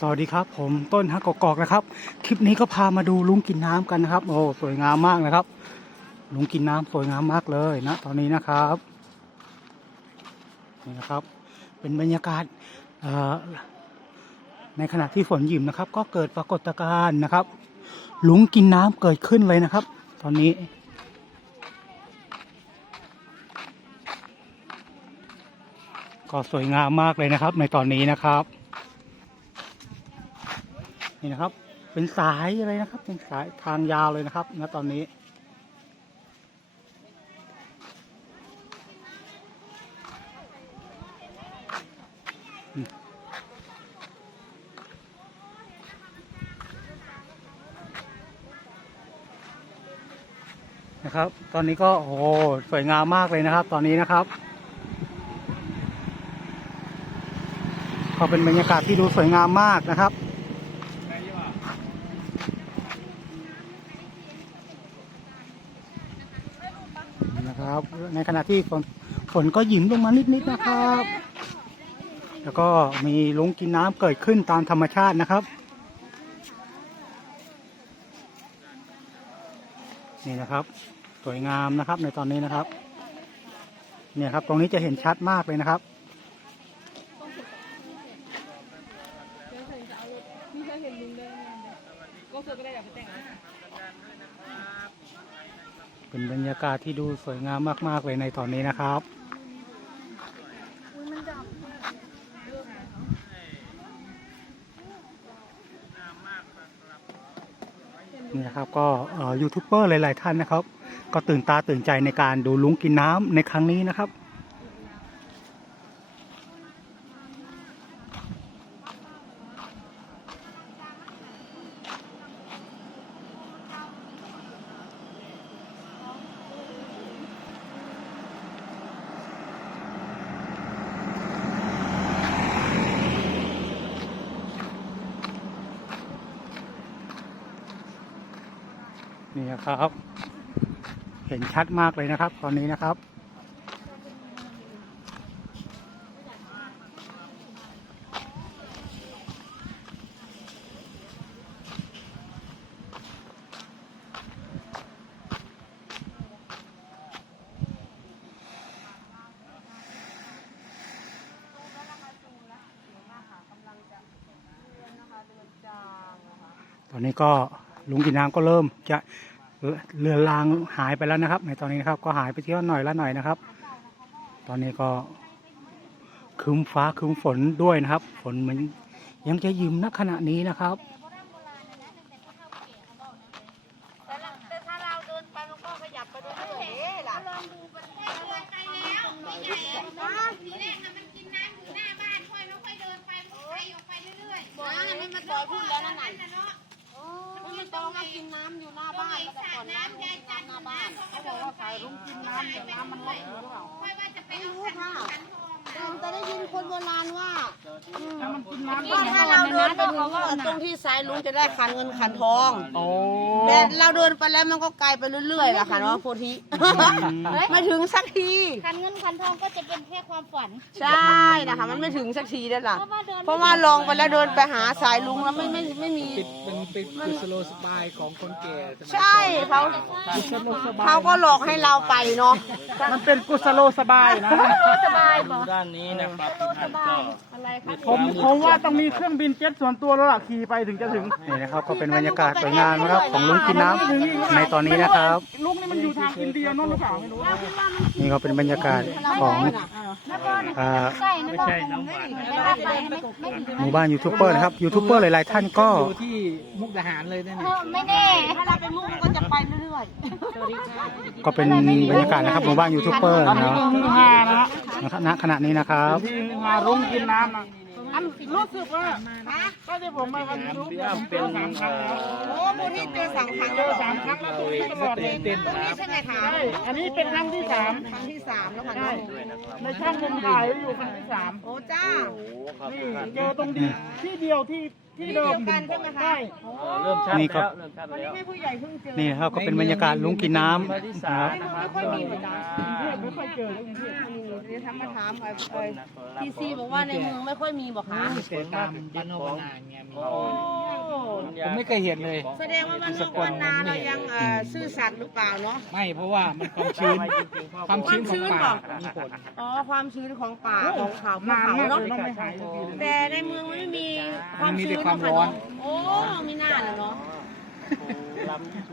สวัสดีครับ ผมต้นฮักกอกๆนะครับ คลิปนี้ก็พามาดูลุงกินน้ำกันนะครับ โอ้สวยงามมากนะครับ ลุงกินน้ำสวยงามมากเลยนะตอนนี้นะครับนี่นะครับ เป็นบรรยากาศในขณะที่ฝนหยิมนะครับ ก็เกิดปรากฏการณ์นะครับ ลุงกินน้ำเกิดขึ้นเลยนะครับ ตอนนี้ก็สวยงามมากเลยนะครับ ในตอนนี้นะครับ นี่นะครับ เป็นสายอะไรนะครับ เป็นสายทางยาวเลยนะครับณตอนนี้ นะครับ ตอนนี้ก็โอ้สวยงามมากเลยนะครับ ตอนนี้นะครับก็เป็นบรรยากาศที่ดูสวยงามมากนะครับ นะครับ ในขณะที่ฝนฝนก็หยิมลงมานิดๆนะครับ แล้วก็มีลุงกินน้ำเกิดขึ้นตามธรรมชาตินะครับ นี่นะครับ สวยงามนะครับในตอนนี้นะครับ เนี่ยครับตรงนี้จะเห็นชัดมากเลยนะครับนี่ถ้าเห็นลุงได้งานเลยก็เธอก็ได้อยากไปแต่งงาน เป็นบรรยากาศที่ดูสวยงามมาก ๆ เลยในตอนนี้นะครับนี่นะครับก็ยูทูบเบอร์หลาย ๆ ท่านนะครับ ก็ตื่นตาตื่นใจในการดูลุงกินน้ำในครั้งนี้นะครับ นี่นะครับ เห็นชัดมากเลยนะครับ ตอนนี้นะครับ ตอนนี้ก็ ลุงกินน้ำก็เริ่มจะเลือนลางหายไปแล้วนะครับ ในตอนนี้นะครับก็หายไปเที่ยวหน่อยละหน่อยนะครับ ตอนนี้ก็ครึ้มฟ้าครึ้มฝนด้วยนะครับ ฝนมันยังจะยืมณขณะนี้นะครับแต่ถ้าเราเดินไปมันก็ขยับไปเรื่อยๆเอ๊ะล่ะลองดูไปเดินไปแล้วไม่ใหญ่ทีแร กินน้ำอยู่หน้าบ้านค่อยไม่ค่อยเดินไปมันไปออกไปเรื่อยๆอ่ายพูดแล้วนั่นน่ะมันต้องกินน้ำแต่ก่อนน้ำยายจันหน้าบ้านเขาบอกว่าใส่ลุงกินน้ำเดี๋ยวน้ำมันลดหรือเปล่าค่ว่าจะไปเอาขันขันทองเราจะได้ยินคนโบราณว่าว่าถ้าเราเดินไปถึงตรงที่สายลุงจะได้ขันเงินขันทองแต่เราเดินไปแล้วมันก็ไกลไปเรื่อยๆแหละค่ะเนาะโพธิไม่ถึงสักทีคันเงินคันทองก็จะเป็นแค่ความฝันใช่นะคะมันไม่ถึงสักทีนั่นแหละเพราะว่าเดินเพราะว่าลองไปแล้วเดินไปหาสายลุงแล้วไม่ไม่ไม่มี เป็นเป็นกุศโลสบายของคนแก่สมัยใช่เขาเขาก็หลอกให้เราไปเนาะมันเป็นกุศโลสบายนะ สบายบอกด้านนี้นะครับท่านก็อะไรคะผมผมว่าต้องมีเครื่องบินเจ็ตส่วนตัวแล้วล่ะขี่ไปถึงจะถึงนี่นะครับก็เป็นบรรยากาศสวยงามนะครับของลุงกินน้ำในตอนนี้นะครับลูกนี่มันอยู่ทางอินเดียโนั่นหรือเปล่าไม่รู้นี่ก็เป็นบรรยากาศของอ่าใกล้นะบอกไม่ได้ไปไม่ไม่ถึงหมู่บ้านยูทูบเบอร์นะครับยูทูบเบอร์หลายๆท่านก็อยู่ที่มุกดาหารเลยเนี่ยเออไม่แน่ถ้าเราไปมุ่งมันก็จะไปเรื่อยก็เป็นบรรยากาศนะครับหมู่บ้านยูทูบเบอร์เนาะฮานะนะครับณขณะนี้นะครับที่มารุ้งกินน้ำนะอันรู้สึกว่าก็ที่ผมมาวันรู้เป็นสามครั้งแล้วๆโอ้โพธิเจอสามครั้งเจอสามครั้งแล้วตรงนี้ตลอดเลยเต้นตรงนี้ใช่ไหมคะใช่อันนี้เป็นครั้งที่สามครั้งที่สามแล้วค่ะใช่เนาะในช่องผมถ่ายไว้อยู่ครั้งที่สามโอ้จ้านี่เจอตรงดีที่เดียวที่ ที่เดิมกันใช่ไหมคะใช่เริ่มชัดนี่ก็ แล้วเริ่มชัดแล้วให้ผู้ใหญ่เพิ่งเจอนี่นะครับก็เป็นบรรยากาศลุงกินน้ำมาที่นะสาครับนะครับไม่ค่อยมีเหมือนกันไม่ค่อยเจอแล้วกรุงเทพเดี๋ยวทำมาถามเอ่ยพีซีบอกว่าในเมืองไม่ค่อยมีบอกค่ะแต่ตามบ้านนอกบ้านนาเงี้ยมีผมไม่เคยเห็นเลย แสดงว่ามันนอกบ้านนาเรายังเอ่อซื่อสัตย์หรือเปล่าเนาะ ไม่เพราะว่ามันความชื้นความชื้นของป่ามีผลอ๋อความชื้นของป่าของเขาภูนานเขามากเนาะเลยต้องไม่หายสักทีเลยแต่ในเมืองมันไม่มีความมันมีชื้นแต่ความร้อนโอ้มีหน้าเลยเนาะ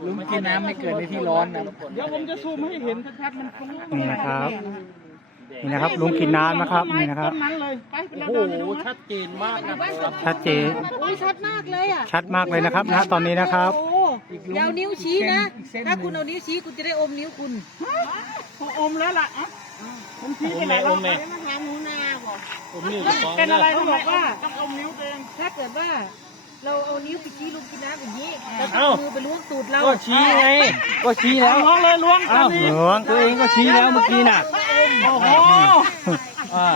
ลุงกินน้ำไม่เกิดในที่ร้อนนะเดี๋ยวผมจะซูมให้เห็นชัดๆมันฟุ้งนี่นะครับ นี่นะครับลุงกินน้ำนะครับนี่นะครับ ต้นนั้นเลยไปไปโอ้เดินโหไปดูนะชัดเจนมากนะครับ ชัดเจน โอ้ยชัดมากเลยอะชัดมากเลยนะครับนะตอนนี้นะครับ โอ้เดี๋ยวนิ้วชี้นะ ถ้าคุณเอานิ้วชี้คุณจะได้อมนิ้วคุณผมอมแล้วล่ะอะผมชี้ไปไหนโอแล้วมแม่ มาหาหนูนาบอกผมนี่สองเป็นอะไรเด้เขาบอกว่าต้องอมนิ้วตัวเองถ้าเกิดว่า เราเอานิ้วไปชี้ลุงกินน้ำอย่างนี้แล้วก็เอ้ามือไปล้วงตูดเราก็ชี้ไง ก็ชี้แล้วล้วงเลยล้วงกัอ้านวดีหลวงตัวเองก็ชี้แล้วเมื่อกี้น่ะ โอ้โหอ่า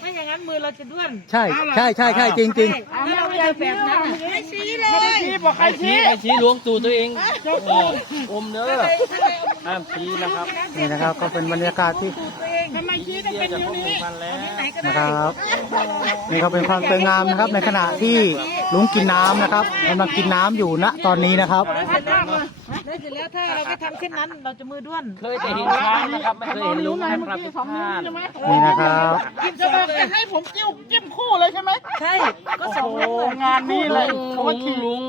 ไม่อย่างนั้นมือเราจะด้วนใช่ใช่ใช่ใช่จริงจริงถ้าเราไม่แบบนั้นน่ะไม่ชี้เลไม่ได้ยชี้บอกใครชี้ชี้ไอ้ชี้ล้วงตูตัวเองเอออมเด้อห้ามชี้นะครับๆนี่นะครับ ก็เป็นบรรยากาศที่ทำไมชี้ต้องเดียเป็วนจะนิ้วพบหนี้นึ่งพันแล้วนะครับนี่เขาเป็นความสวยงามนะครับ ในขณะที่ลุงกินน้ำนะครับกำลังกินน้ำอยู่ณตอนนี้นะครับแล้ว เสร็จแล้วแล้วเสร็จแล้วถ้าเราไม่ทำเช่นนั้น เราจะมือด้วนเคยแต่เห็นช้างนะครับไม่เคยเห็นลุงนะครับทุกท่านนี่นะครับจะบอกจะให้ผมจิ้วจิ้มคู่เลยใช่ไหมใช่ก็สองโอ้นิ้วงานนี้เลยเพราะว่าลุฉีงกลุง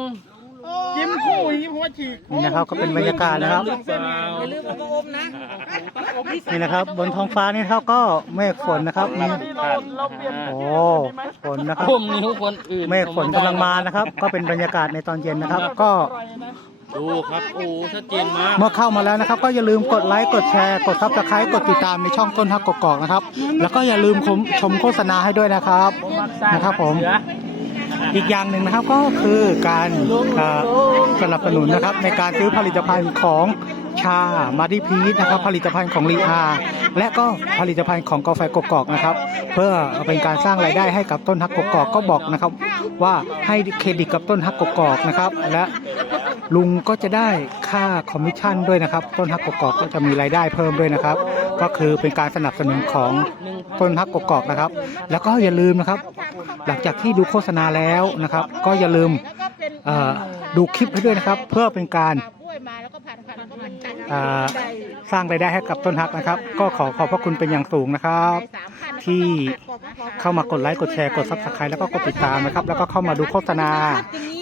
จิ้มคู่อย่างนี้เพราะว่าฉีกนี่นะครับก็เป็นบรรยากาศนะครับหรือเปล่าอย่าลืมเอามาอมนะนี่นะครับ บนท้องฟ้านี่เขาก็เมฆฝนนะครับมีที่เราเราเปลี่ยนโอ้ฝนนะครับอมนิ้วคนอื่นเมฆฝนกำลังมานะครับ ก็เป็นบรรยากาศในตอนเย็นนะครับ ก็ ดูครับโอ้ชัดเจนมากเมื่อเข้ามาแล้วนะครับ ก็อย่าลืมกดไลค์กดแชร์กดซับสไครต์กดติดตามในช่องต้นฮักกกอกนะครับ แล้วก็อย่าลืมชมชมโฆษณาให้ด้วยนะครับนะครับผม อีกอย่างหนึ่งนะครับก็คือการเอ่อสนับสนุนนะครับ ในการซื้อผลิตภัณฑ์ของชามาดิพีทนะครับ ผลิตภัณฑ์ของลีอาและก็ผลิตภัณฑ์ของกาแฟกกอกนะครับ เพื่อเป็นการสร้างรายได้ให้กับต้นฮักกกอกก็บอกนะครับ ว่าให้เครดิตกับต้นฮักกกอกนะครับ และ ลุงก็จะได้ค่าคอมมิชชั่นด้วยนะครับ ต้นฮักกกอกก็จะมีรายได้เพิ่มด้วยนะครับ ก็คือเป็นการสนับสนุนของต้นฮักกกอกนะครับ แล้วก็อย่าลืมนะครับ หลังจากที่ดูโฆษณาแล้วนะครับ ก็อย่าลืมดูคลิปให้ด้วยนะครับ เพื่อเป็นการ บ้วยมาแล้วก็ผ่านผ่านก็มันกันเอ่อสร้างรายได้ให้กับต้นฮักนะครับ ก็ขอขอบพระคุณเป็นอย่างสูงนะครับ ที่เข้ามากดไลค์กดแชร์กดซับสไครต์แล้วก็กดติดตามนะครับ แล้วก็เข้ามาดูโฆษณา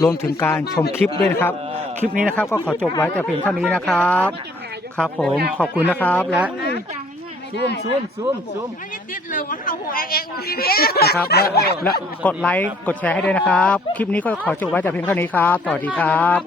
รวมถึงการชมคลิปด้วยนะครับ คลิปนี้นะครับก็ขอจบไว้แต่เพียงเท่านี้นะครับ ครับผมขอบคุณนะครับและซูมซูมซูมซูมไม่ได้ติดเลยว่าเอาหัวแองทีวีนะครับและและกดไลค์กดแชร์ให้ด้วยนะครับ คลิปนี้ก็ขอจบไว้แต่เพียงเท่านี้ครับสวัสดีครับ